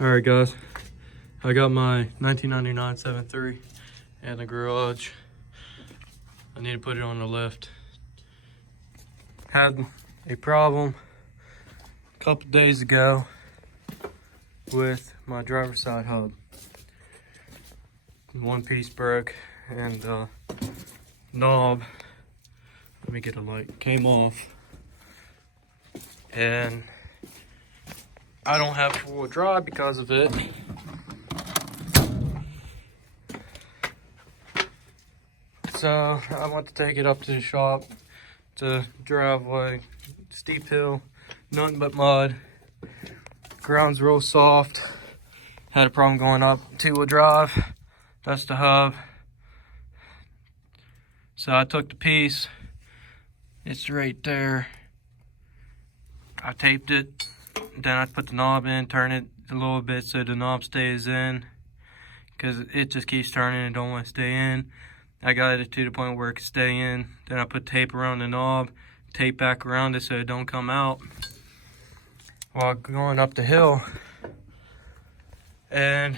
Alright guys, I got my 1999 7.3 in the garage. I need to put it on the lift. Had a problem a couple days ago with my driver's side hub. One piece broke and the knob, let me get a light, came off. And I don't have four-wheel drive because of it. So I want to take it up to the shop, to driveway, steep hill, nothing but mud. Ground's real soft. Had a problem going up two-wheel drive. That's the hub. So I took the piece. It's right there. I taped it. Then I put the knob in, turn it a little bit so the knob stays in, because it just keeps turning and don't want to stay in. I got it to the point where it can stay in. Then I put tape around the knob, tape back around it so it don't come out while going up the hill. And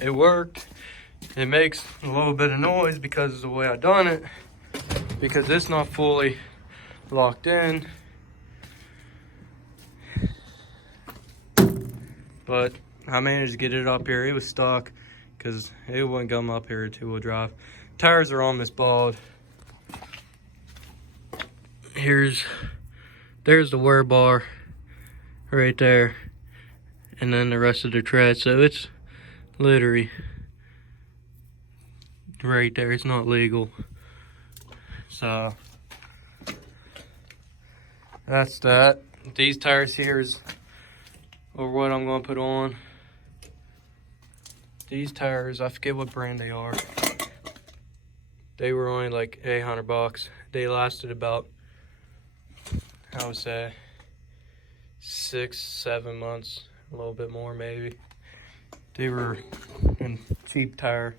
it worked. It makes a little bit of noise because of the way I done it, because it's not fully locked in. But I managed to get it up here. It was stuck because it wouldn't come up here two-wheel drive. Tires are almost bald. There's the wear bar right there, and then the rest of the tread. So it's literally right there. It's not legal. So that's that. These tires here is or what I'm gonna put on. These tires, I forget what brand they are. They were only like $800. They lasted about, I would say, 6-7 months, a little bit more maybe. They were a cheap tire.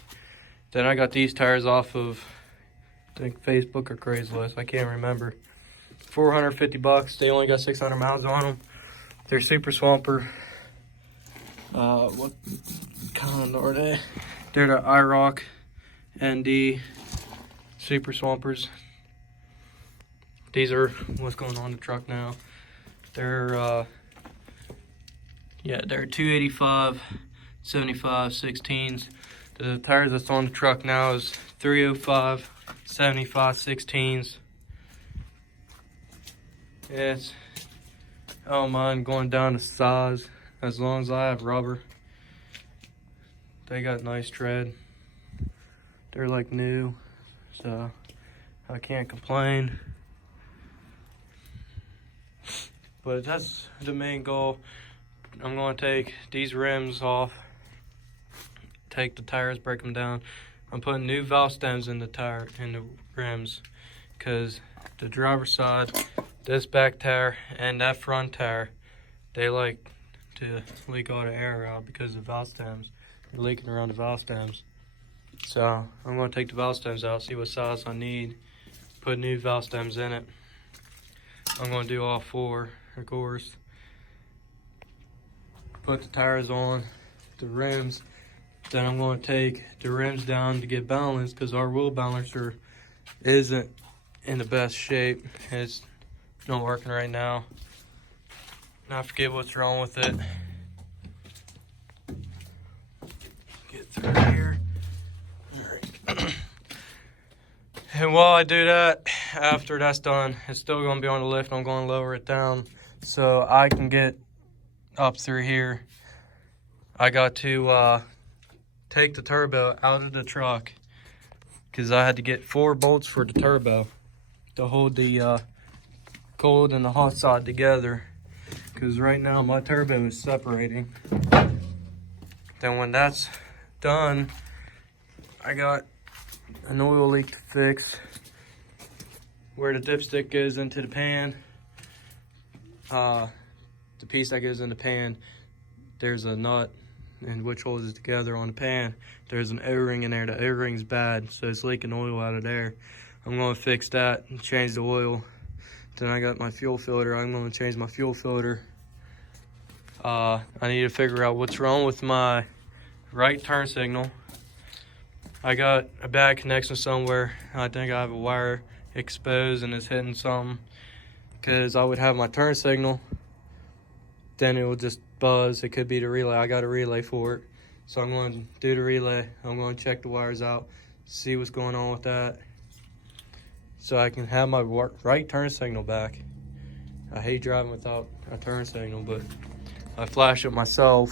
Then I got these tires off of, I think, Facebook or Craigslist, I can't remember. $450. They only got 600 miles on them. They're Super Swamper. What kind are they? They're the IROC ND Super Swampers. These are what's going on the truck now. They're they're 285 75 16s. The tires that's on the truck now is 305 75 16s. It's, I don't mind going down to size as long as I have rubber. They got nice tread. They're like new, so I can't complain. But that's the main goal. I'm gonna take these rims off, take the tires, break them down. I'm putting new valve stems in the rims, because the driver's side, this back tire and that front tire, they like to leak all the air out because of valve stems. They're leaking around the valve stems. So I'm going to take the valve stems out, see what size I need, put new valve stems in it. I'm going to do all four, of course. Put the tires on, the rims. Then I'm going to take the rims down to get balanced, because our wheel balancer isn't in the best shape. It's not working right now. I forget what's wrong with it. Get through here. Alright. And while I do that, after that's done, it's still going to be on the lift. I'm going to lower it down so I can get up through here. I got to take the turbo out of the truck, because I had to get 4 bolts for the turbo to hold the cold and the hot side together, because right now my turbo is separating. Then when that's done, I got an oil leak to fix where the dipstick goes into the pan. The piece that goes in the pan, there's a nut and which holds it together on the pan. There's an O-ring in there. The O-ring's bad, so it's leaking oil out of there. I'm going to fix that and change the oil. Then I got my fuel filter. I'm going to change my fuel filter. I need to figure out what's wrong with my right turn signal. I got a bad connection somewhere. I think I have a wire exposed and it's hitting something, because I would have my turn signal, then it will just buzz. It could be the relay. I got a relay for it. So I'm going to do the relay. I'm going to check the wires out, see what's going on with that, so I can have my right turn signal back. I hate driving without a turn signal, but I flash it myself.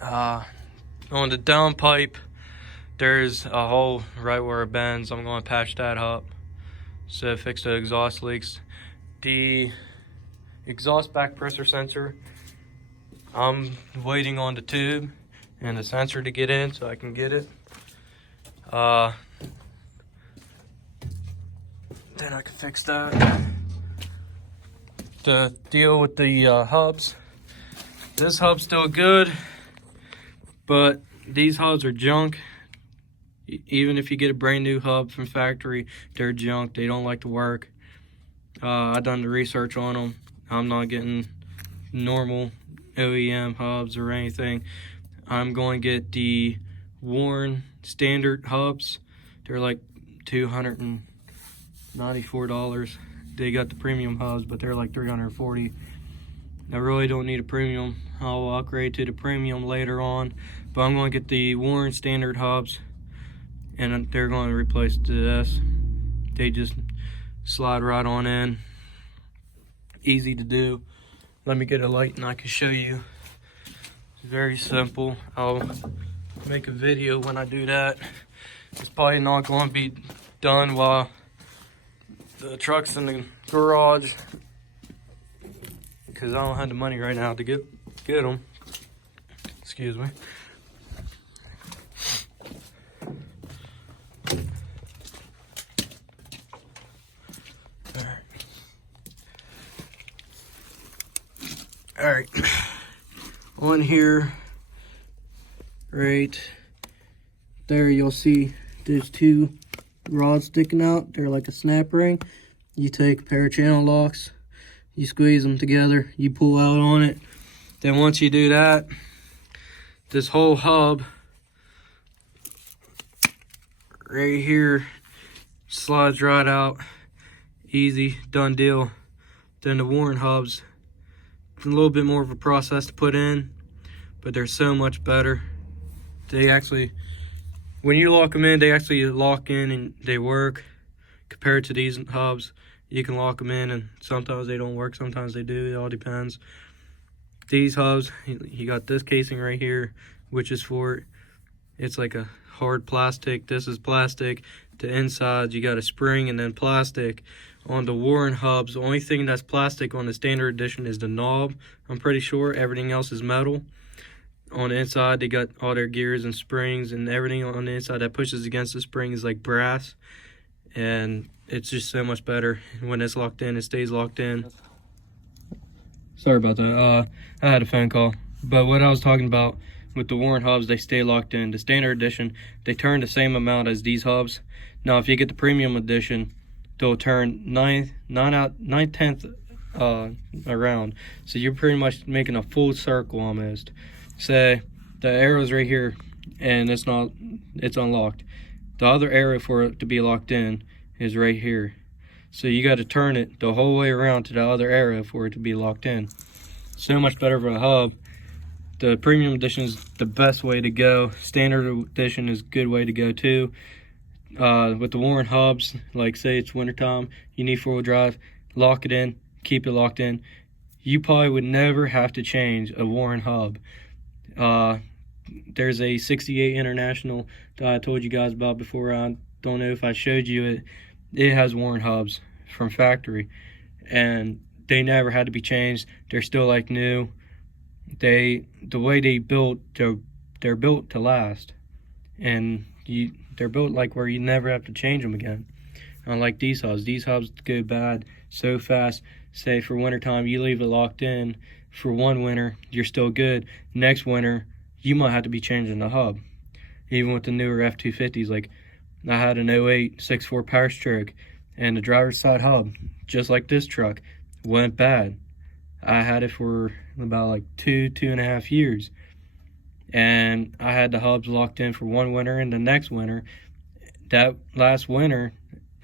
On the downpipe, there's a hole right where it bends. I'm going to patch that up so fix the exhaust leaks. The exhaust back pressure sensor, I'm waiting on the tube and the sensor to get in so I can get it. Then I can fix that. The deal with the hubs, this hub's still good, but these hubs are junk. Even if you get a brand new hub from factory, they're junk. They don't like to work. I've done the research on them. I'm not getting normal OEM hubs or anything. I'm going to get the Warren standard hubs. They're like $294. They got the premium hubs, but they're like $340. I really don't need a premium. I'll upgrade to the premium later on, but I'm going to get the Warren standard hubs, and they're going to replace this. They just slide right on in. Easy to do. Let me get a light and I can show you. It's very simple. I'll make a video when I do that. It's probably not going to be done while the truck's in the garage, because I don't have the money right now to get them. Excuse me. All right, on here, right there, you'll see there's two rods sticking out. They're like a snap ring. You take a pair of channel locks, you squeeze them together, you pull out on it. Then once you do that, this whole hub right here slides right out. Easy, done deal. Then the Warren hubs, a little bit more of a process to put in, but they're so much better. They actually, when you lock them in, they actually lock in and they work. Compared to these hubs, you can lock them in and sometimes they don't work, sometimes they do. It all depends. These hubs, you got this casing right here, which is for it. It's like a hard plastic. This is plastic. The inside, you got a spring and then plastic. On the Warren hubs, the only thing that's plastic on the standard edition is the knob. I'm pretty sure everything else is metal. On the inside, they got all their gears and springs, and everything on the inside that pushes against the spring is like brass. And it's just so much better. When it's locked in, it stays locked in. Sorry about that. I had a phone call. But what I was talking about with the Warren hubs, they stay locked in. The standard edition, they turn the same amount as these hubs. Now, if you get the premium edition, they'll turn 9/10 around. So you're pretty much making a full circle almost. Say the arrow's right here and it's unlocked. The other arrow for it to be locked in is right here. So you got to turn it the whole way around to the other arrow for it to be locked in. So much better for a hub. The premium edition is the best way to go. Standard edition is a good way to go too. With the Warren hubs, like say it's wintertime, you need four-wheel drive, lock it in, keep it locked in. You probably would never have to change a Warren hub. There's a 68 International that I told you guys about before. I don't know if I showed you it. It has Warren hubs from factory, and they never had to be changed. They're still like new. The way they built, they're built to last, and they're built like where you never have to change them again. Unlike these hubs. These hubs go bad so fast. Say for wintertime, you leave it locked in for one winter, you're still good. Next winter, you might have to be changing the hub. Even with the newer F-250s, like I had an 08 6.4 Powerstroke, and the driver's side hub, just like this truck, went bad. I had it for about like 2.5 years. And I had the hubs locked in for one winter, and the next winter, that last winter,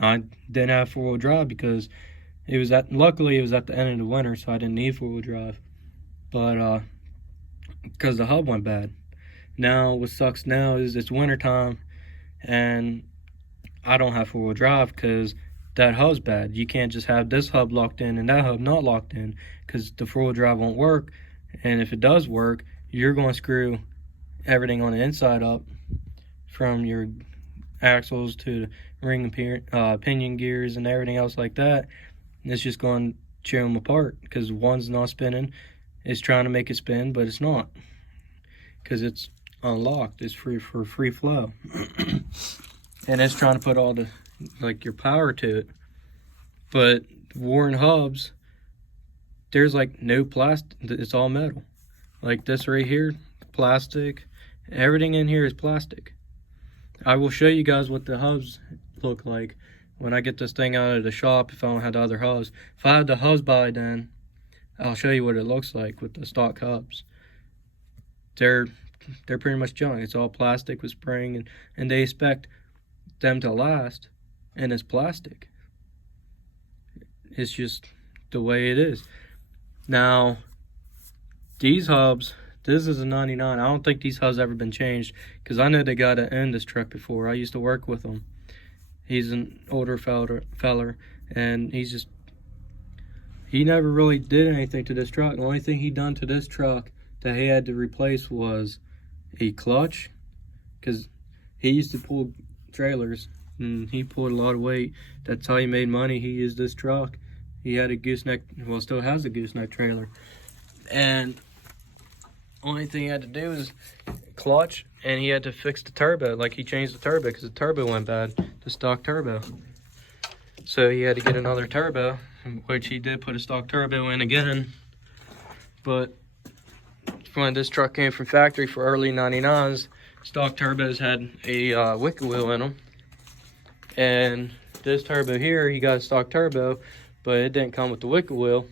I didn't have four-wheel drive because luckily it was at the end of the winter, so I didn't need four-wheel drive. But because the hub went bad. Now what sucks now is it's wintertime and I don't have four-wheel drive because that hub's bad. You can't just have this hub locked in and that hub not locked in, because the four-wheel drive won't work. And if it does work, you're going to screw everything on the inside up, from your axles to the ring and pinion gears and everything else like that. And it's just going to tear them apart because one's not spinning. It's trying to make it spin, but it's not, because it's unlocked. It's free for free flow. And it's trying to put all the, like, your power to it. But Warren hubs, there's like no plastic. It's all metal. Like this right here, plastic. Everything in here is plastic. I will show you guys what the hubs look like when I get this thing out of the shop, if I don't have the other hubs. If I had the hubs by then, I'll show you what it looks like with the stock hubs. They're pretty much junk. It's all plastic with spring, and they expect them to last, and it's plastic. It's just the way it is. Now, these hubs, this is a 99. I don't think these hubs ever been changed, because I know the guy that owned this truck before. I used to work with him. He's an older feller, and he never really did anything to this truck. The only thing he done to this truck that he had to replace was a clutch, because he used to pull trailers and he pulled a lot of weight. That's how he made money. He used this truck. He had a gooseneck, well, still has a gooseneck trailer, and only thing he had to do was clutch, and he had to fix the turbo. Like, he changed the turbo because the turbo went bad, the stock turbo. So he had to get another turbo, which he did put a stock turbo in again. But when this truck came from factory for early 99s, stock turbos had a wicker wheel in them. And this turbo here, he got a stock turbo, but it didn't come with the wicker wheel.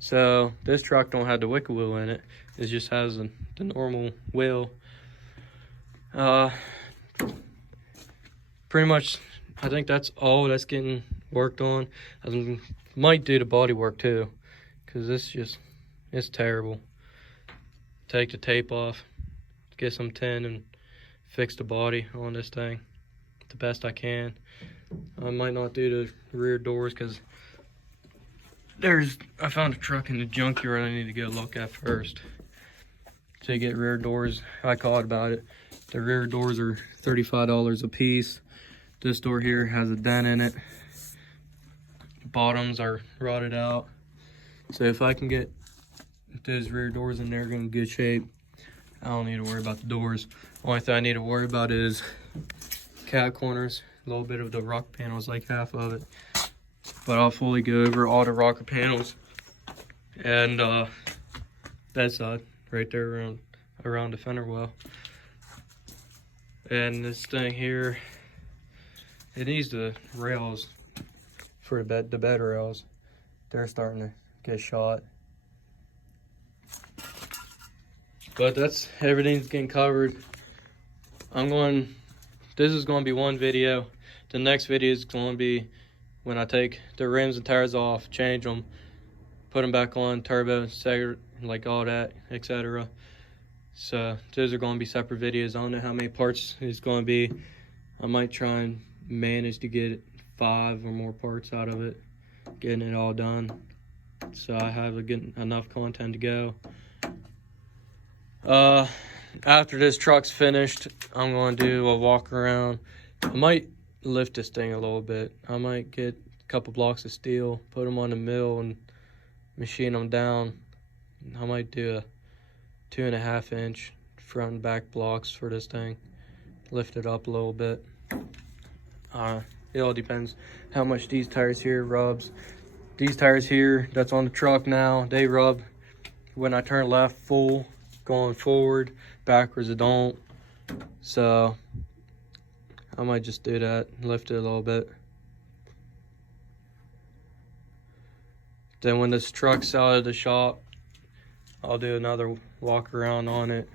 So this truck don't have the wicker wheel in it. It just has the normal wheel. Pretty much, I think that's all that's getting worked on. I might do the body work too, because it's terrible. Take the tape off, get some tin, and fix the body on this thing the best I can. I might not do the rear doors because I found a truck in the junkyard I need to go look at first to get rear doors. I called about it. The rear doors are $35 a piece. This door here has a dent in it. Bottoms are rotted out. So if I can get those rear doors in there in good shape, I don't need to worry about the doors. Only thing I need to worry about is cat corners, a little bit of the rocker panels, like half of it. But I'll fully go over all the rocker panels and bedside right there around the fender well. And this thing here, it needs the rails for the bed rails. They're starting to get shot. But that's, everything's getting covered. This is going to be one video. The next video is going to be when I take the rims and tires off, change them, put them back on, turbo, like all that, etc. So those are going to be separate videos. I don't know how many parts it's going to be. I might try and manage to get 5 or more parts out of it, getting it all done, so I have enough content to go. After this truck's finished, I'm going to do a walk around. I might lift this thing a little bit. I might get a couple blocks of steel, put them on the mill and machine them down. I might do a 2.5 inch front and back blocks for this thing, lift it up a little bit. It all depends how much these tires here rubs. These tires here that's on the truck now, they rub when I turn left full going forward, backwards it don't. So I might just do that, lift it a little bit. Then when this truck's out of the shop, I'll do another walk around on it,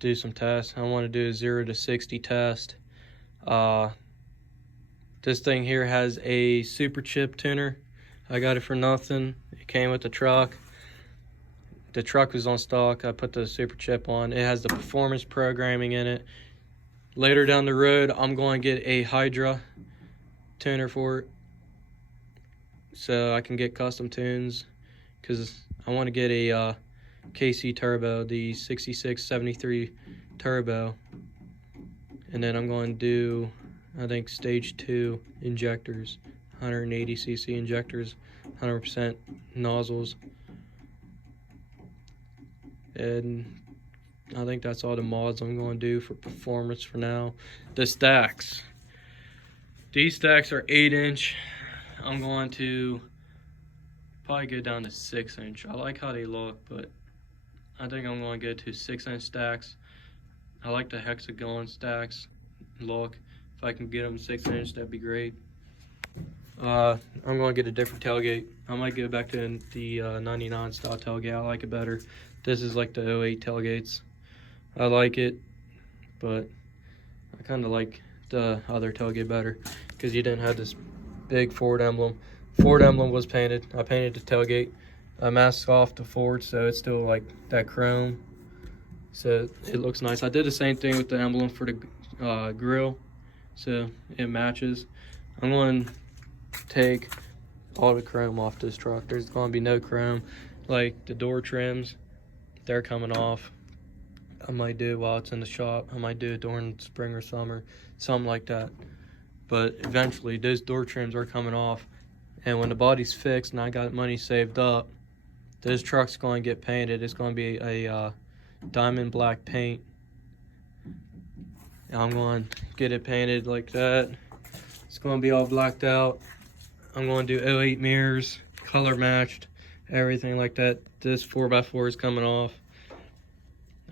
do some tests. I want to do a 0 to 60 test. This thing here has a super chip tuner. I got it for nothing. It came with the truck. The truck was on stock. I put the super chip on. It has the performance programming in it. Later down the road, I'm going to get a Hydra tuner for it, so I can get custom tunes, because I want to get a KC turbo, the 6673 turbo, and then I'm going to do, I think, stage 2 injectors, 180cc injectors, 100% nozzles, and I think that's all the mods I'm going to do for performance for now. The stacks. These stacks are 8-inch. I'm going to probably go down to 6-inch. I like how they look, but I think I'm going to go to 6-inch stacks. I like the hexagon stacks look. If I can get them 6-inch, that'd be great. I'm going to get a different tailgate. I might go back to the 99 style tailgate. I like it better. This is like the 08 tailgates. I like it, but I kind of like the other tailgate better because you didn't have this big Ford emblem. Ford emblem was painted. I painted the tailgate. I masked off the Ford, so it's still like that chrome, so it looks nice. I did the same thing with the emblem for the grill, so it matches. I'm going to take all the chrome off this truck. There's going to be no chrome. Like the door trims, they're coming off. I might do it while it's in the shop. I might do it during spring or summer, something like that. But eventually, those door trims are coming off. And when the body's fixed and I got money saved up, this truck's going to get painted. It's going to be a diamond black paint. And I'm going to get it painted like that. It's going to be all blacked out. I'm going to do 08 mirrors, color matched, everything like that. This 4x4 is coming off.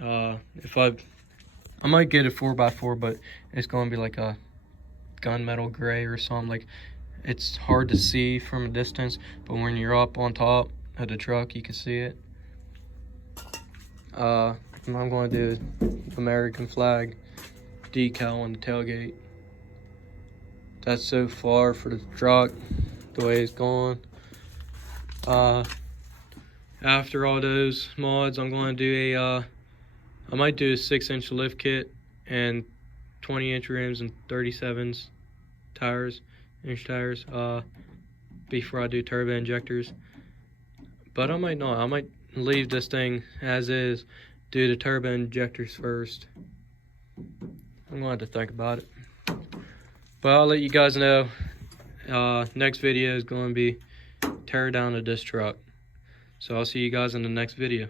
I might get a 4x4, but it's going to be like a gunmetal gray or something. Like, it's hard to see from a distance, but when you're up on top of the truck, you can see it. I'm going to do American flag decal on the tailgate. That's so far for the truck, the way it's going. After all those mods, I'm going to do I might do a 6-inch lift kit and 20-inch rims and 37s inch tires before I do turbo injectors. But I might not. I might leave this thing as is, do the turbo injectors first. I'm going to have to think about it. But I'll let you guys know. Next video is going to be tear down of this truck. So I'll see you guys in the next video.